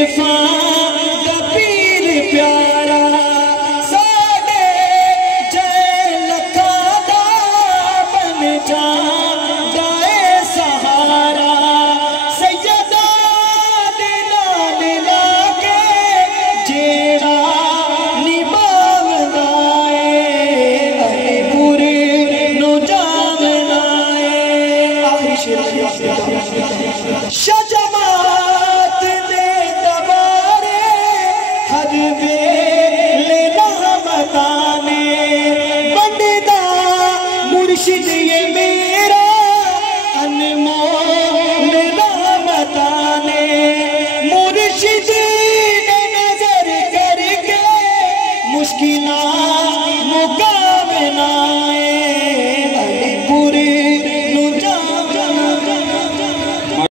इरफान दा पीर प्यारा साडे जय लखा दा बन जांदा ए सहारा सैयदा दे नाल लाके जेड़ा निभावदा ए अलीपुर नु जावना ए। आखिरी शेर शजमात दे दबारे हर वेले रहमताने बंदा मुर्शिद ये मेरा अनमोल रहमताने मुर्शिद ने नजर करके मुश्किलात